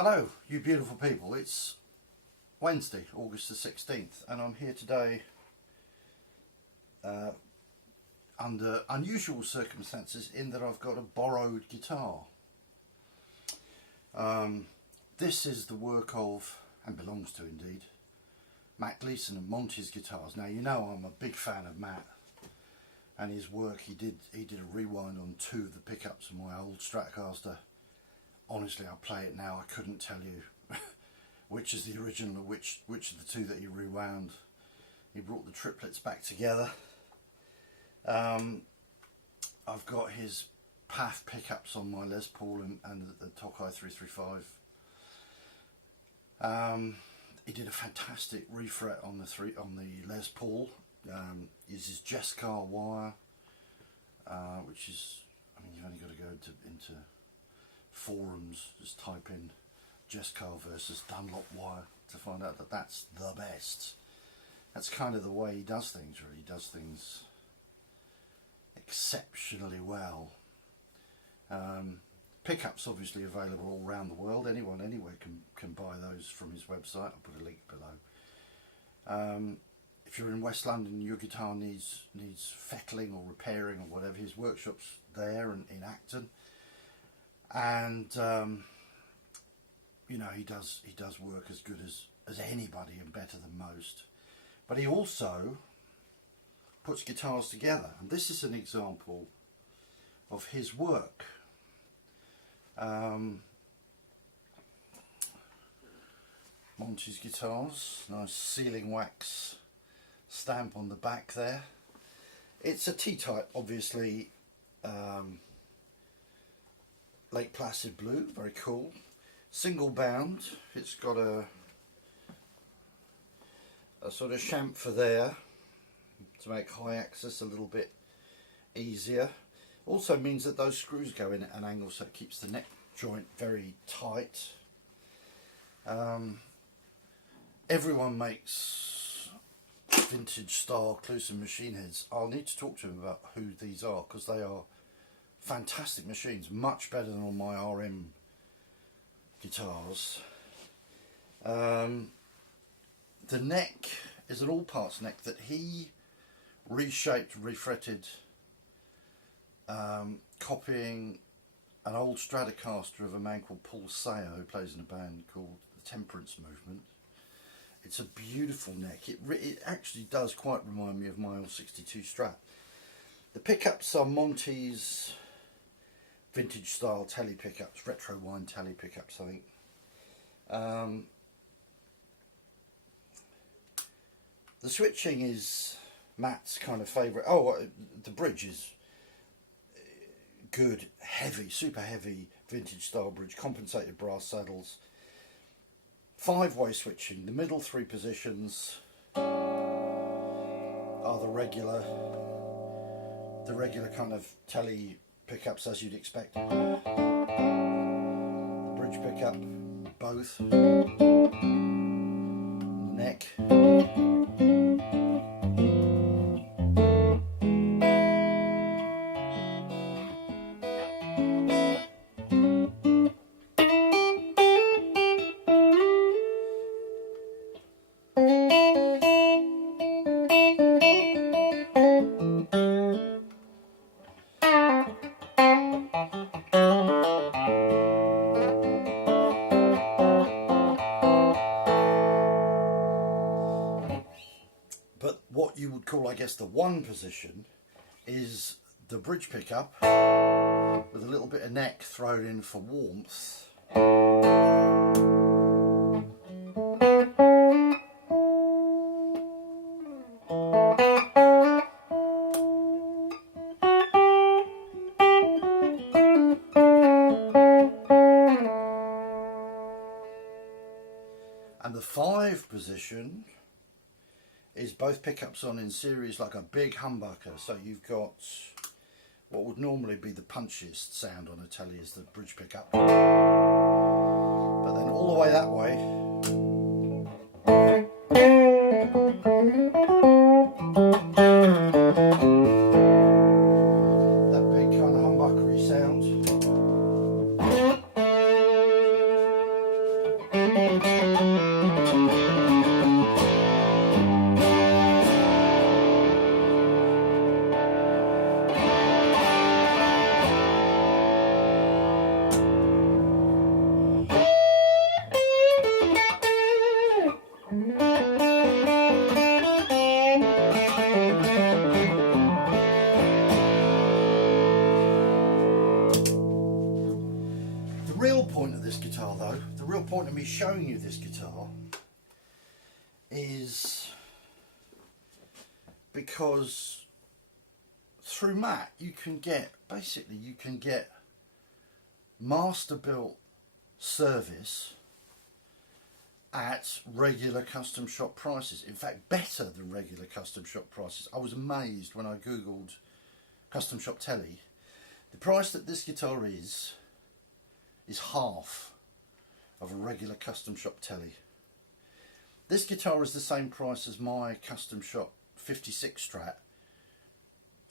Hello, you beautiful people. It's Wednesday, August the 16th, and I'm here today under unusual circumstances in that I've got a borrowed guitar. This is the work of, and belongs to indeed, Matt Gleeson and Monty's guitars. Now, you know I'm a big fan of Matt and his work. He did a rewind on two of the pickups of my old Stratocaster. Honestly, I play it now, I couldn't tell you which is the original or which of the two that he rewound. He brought the triplets back together. I've got his Path pickups on my Les Paul and the Tokai 335. He did a fantastic refret on the Les Paul. Uses Jescar wire, which is, I mean, you've only got to go into forums, just type in Jescar versus Dunlop wire to find out that that's the best. That's kind of the way he does things, really. He does things exceptionally well. Pickups obviously available all around the world. Anyone anywhere can buy those from his website. I'll put a link below. If you're in West London and your guitar needs fettling or repairing or whatever, his workshop's there and in Acton. And you know, he does work as good as anybody and better than most. But he also puts guitars together, and this is an example of his work. Monty's guitars, nice sealing wax stamp on the back there. It's a T-type, obviously, Lake Placid blue, very cool. Single bound, it's got a sort of chamfer there to make high access a little bit easier. Also means that those screws go in at an angle, so it keeps the neck joint very tight. Everyone makes vintage style Custom machine heads. I'll need to talk to him about who these are, because they are fantastic machines, much better than on my RM guitars. The neck is an all parts neck that he reshaped, refretted, copying an old Stratocaster of a man called Paul Sayer, who plays in a band called the Temperance Movement. It's a beautiful neck. It actually does quite remind me of my old 62 Strat. The pickups are Monty's vintage style tele pickups, retro wine tele pickups, I think. The switching is Matt's kind of favourite. The bridge is good, heavy, super heavy vintage style bridge, compensated brass saddles, 5-way switching. The middle 3 positions are the regular kind of tele pickups as you'd expect. The bridge pickup, both, neck. But what you would call, I guess, the one position is the bridge pickup with a little bit of neck thrown in for warmth. And the 5 position is both pickups on in series, like a big humbucker. So you've got what would normally be the punchiest sound on a telly is the bridge pickup, but then all the way that way that big kind of humbuckery sound. real point of this guitar though, the real point of me showing you this guitar is because through Matt you can get, basically you can get master-built service at regular custom shop prices. In fact, better than regular custom shop prices. I was amazed when I googled Custom Shop Telly. The price that this guitar is half of a regular Custom Shop Telly. This guitar is the same price as my Custom Shop 56 Strat.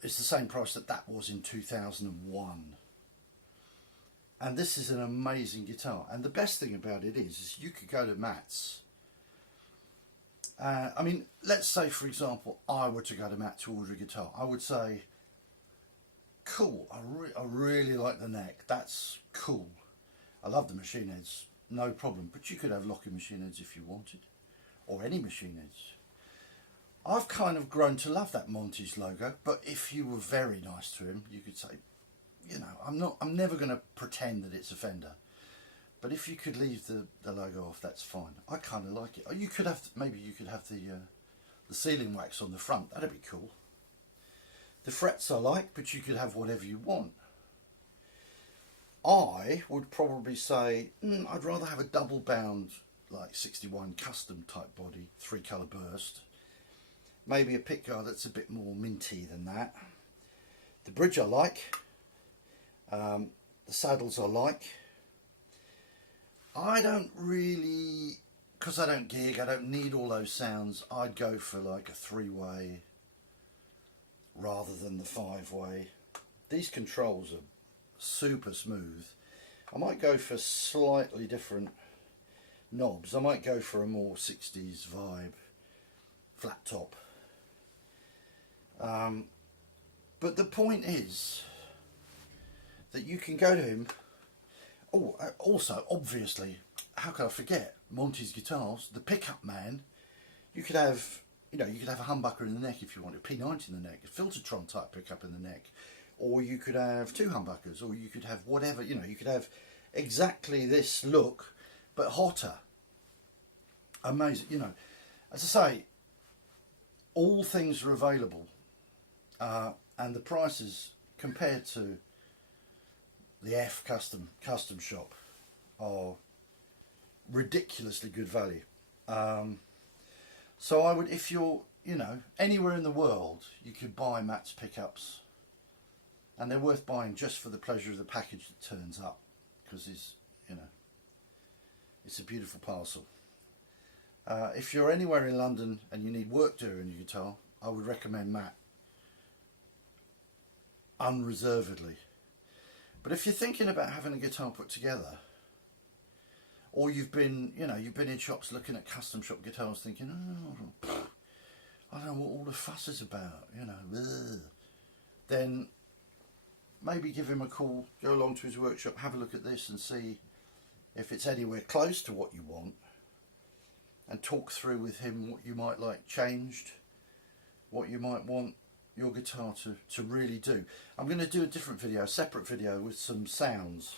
It's the same price that was in 2001. And this is an amazing guitar. And the best thing about it is you could go to Matt's. I mean, let's say, for example, I were to go to Matt to order a guitar. I would say, cool, I really like the neck. That's cool. I love the machine heads, no problem. But you could have locking machine heads if you wanted. Or any machine heads. I've kind of grown to love that Monty's logo. But if you were very nice to him, you could say, you know, I'm never going to pretend that it's a Fender, but if you could leave the logo off, that's fine. I kind of like it. Or you could have, maybe you could have the sealing wax on the front. That'd be cool. The frets I like, but you could have whatever you want. I would probably say I'd rather have a double bound, like 61 custom type body, 3-color burst. Maybe a pickguard that's a bit more minty than that. The bridge I like. The saddles I like. I don't really, because I don't gig, I don't need all those sounds. I'd go for like a 3-way rather than the 5-way. These controls are super smooth. I might go for slightly different knobs. I might go for a more 60s vibe flat top. But the point is that you can go to him. Oh, also, obviously, how could I forget Monty's guitars? The pickup man. You could have, you know, you could have a humbucker in the neck if you wanted, a P90 in the neck, a Filtertron type pickup in the neck, or you could have 2 humbuckers, or you could have whatever. You know, you could have exactly this look, but hotter. Amazing. You know, as I say, all things are available, and the prices compared to the F custom shop are ridiculously good value. So I would, if you're, you know, anywhere in the world, you could buy Matt's pickups, and they're worth buying just for the pleasure of the package that turns up, because it's, you know, it's a beautiful parcel. If you're anywhere in London and you need work doing on your guitar, I would recommend Matt unreservedly. But if you're thinking about having a guitar put together, or you've been, you know, you've been in shops looking at custom shop guitars thinking, oh, I don't know what all the fuss is about, you know, then maybe give him a call, go along to his workshop, have a look at this and see if it's anywhere close to what you want, and talk through with him what you might like changed, what you might want your guitar to really do. I'm going to do a different video, a separate video with some sounds,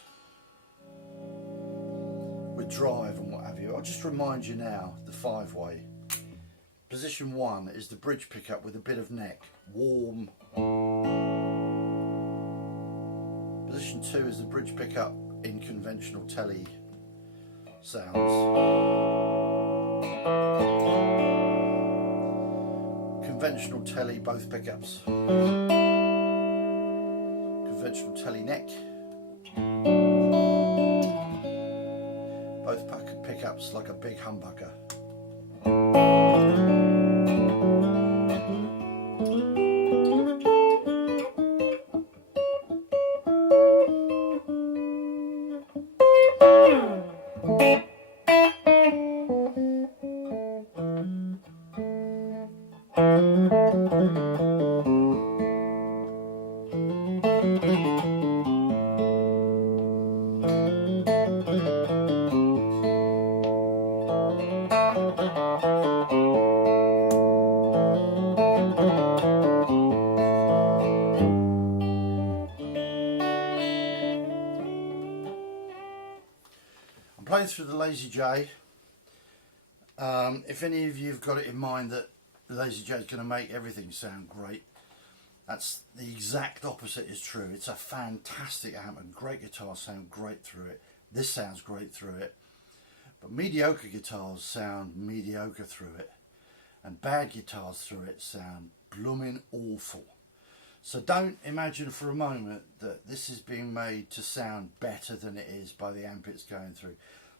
with drive and what have you. I'll just remind you now, the 5-way. Position 1 is the bridge pickup with a bit of neck, warm. Position 2 is the bridge pickup in conventional telly sounds. Conventional telly, both pickups. Conventional telly neck. Both pickups like a big humbucker. playing through the Lazy J. If any of you have got it in mind that the Lazy J is going to make everything sound great, that's the exact opposite is true. It's a fantastic amp and great guitars sound great through it. This sounds great through it. But mediocre guitars sound mediocre through it. And bad guitars through it sound blooming awful. So don't imagine for a moment that this is being made to sound better than it is by the amp it's going through.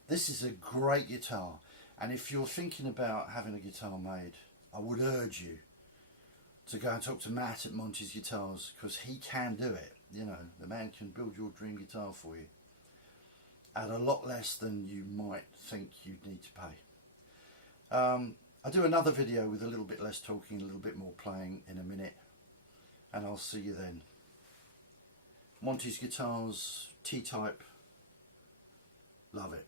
This is a great guitar, and if you're thinking about having a guitar made, I would urge you to go and talk to Matt at Monty's Guitars, because he can do it. You know, the man can build your dream guitar for you at a lot less than you might think you'd need to pay. I'll do another video with a little bit less talking, a little bit more playing in a minute, and I'll see you then. Monty's Guitars, T-Type, love it.